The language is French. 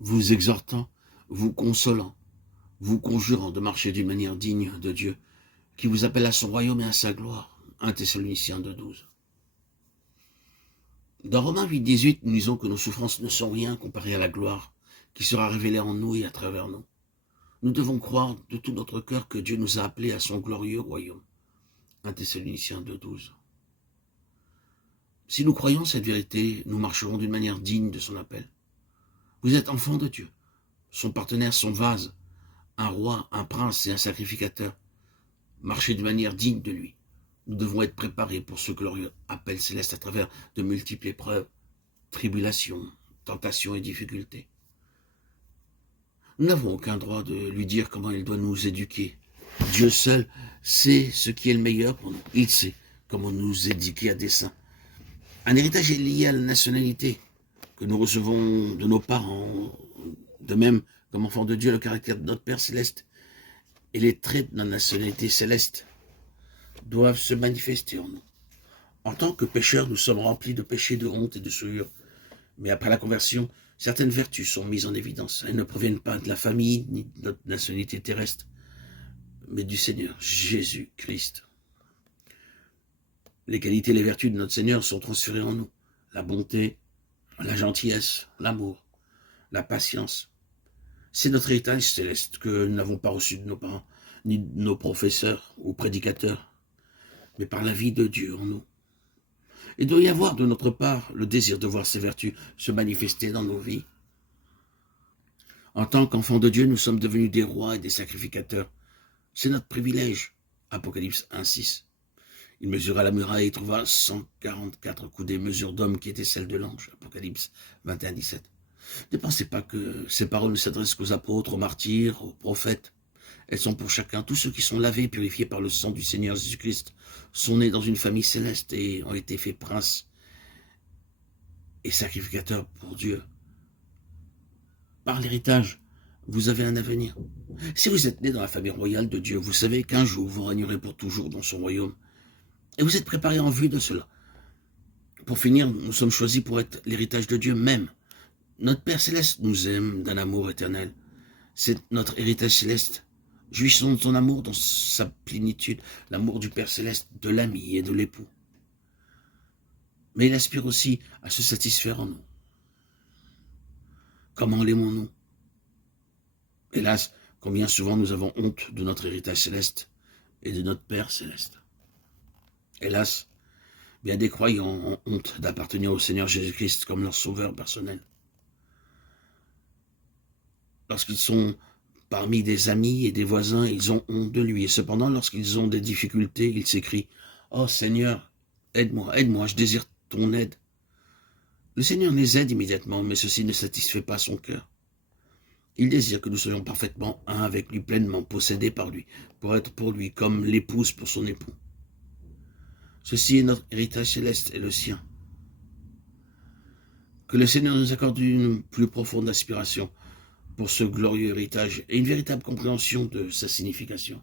vous exhortant, vous consolant, vous conjurant de marcher d'une manière digne de Dieu, qui vous appelle à son royaume et à sa gloire. 1 Thessaloniciens 2,12. Dans Romains 8,18, nous disons que nos souffrances ne sont rien comparées à la gloire qui sera révélée en nous et à travers nous. Nous devons croire de tout notre cœur que Dieu nous a appelés à son glorieux royaume. 1 Thessaloniciens 2,12. Si nous croyons cette vérité, nous marcherons d'une manière digne de son appel. Vous êtes enfants de Dieu, son partenaire, son vase, un roi, un prince et un sacrificateur. Marchez d'une manière digne de lui. Nous devons être préparés pour ce glorieux appel céleste à travers de multiples épreuves, tribulations, tentations et difficultés. Nous n'avons aucun droit de lui dire comment il doit nous éduquer. Dieu seul sait ce qui est le meilleur pour nous. Il sait comment nous éduquer à dessein. Un héritage est lié à la nationalité que nous recevons de nos parents, de même comme enfants de Dieu, le caractère de notre Père céleste et les traits de la nationalité céleste doivent se manifester en nous. En tant que pécheurs, nous sommes remplis de péchés, de honte et de souillure. Mais après la conversion, certaines vertus sont mises en évidence. Elles ne proviennent pas de la famille ni de notre nationalité terrestre, mais du Seigneur Jésus-Christ. Les qualités et les vertus de notre Seigneur sont transférées en nous. La bonté, la gentillesse, l'amour, la patience. C'est notre héritage céleste que nous n'avons pas reçu de nos parents, ni de nos professeurs ou prédicateurs, mais par la vie de Dieu en nous. Il doit y avoir de notre part le désir de voir ces vertus se manifester dans nos vies. En tant qu'enfants de Dieu, nous sommes devenus des rois et des sacrificateurs. C'est notre privilège. Apocalypse 1,6. Il mesura la muraille et trouva 144 coudées, mesure d'homme qui était celle de l'ange. Apocalypse 21,17. Ne pensez pas que ces paroles ne s'adressent qu'aux apôtres, aux martyrs, aux prophètes. Elles sont pour chacun. Tous ceux qui sont lavés et purifiés par le sang du Seigneur Jésus-Christ sont nés dans une famille céleste et ont été faits princes et sacrificateurs pour Dieu. Par l'héritage, vous avez un avenir. Si vous êtes né dans la famille royale de Dieu, vous savez qu'un jour vous régnerez pour toujours dans son royaume. Et vous êtes préparés en vue de cela. Pour finir, nous sommes choisis pour être l'héritage de Dieu même. Notre Père céleste nous aime d'un amour éternel. C'est notre héritage céleste. Jouissons de son amour dans sa plénitude, l'amour du Père céleste, de l'ami et de l'époux. Mais il aspire aussi à se satisfaire en nous. Comment l'aimons-nous? Hélas, combien souvent nous avons honte de notre héritage céleste et de notre Père céleste. Hélas, bien des croyants ont honte d'appartenir au Seigneur Jésus-Christ comme leur sauveur personnel. Lorsqu'ils sont parmi des amis et des voisins, ils ont honte de lui. Et cependant, lorsqu'ils ont des difficultés, ils s'écrient « Oh Seigneur, aide-moi, aide-moi, je désire ton aide. » Le Seigneur les aide immédiatement, mais ceci ne satisfait pas son cœur. Il désire que nous soyons parfaitement un avec lui, pleinement possédés par lui, pour être pour lui comme l'épouse pour son époux. Ceci est notre héritage céleste et le sien. Que le Seigneur nous accorde une plus profonde aspiration pour ce glorieux héritage et une véritable compréhension de sa signification.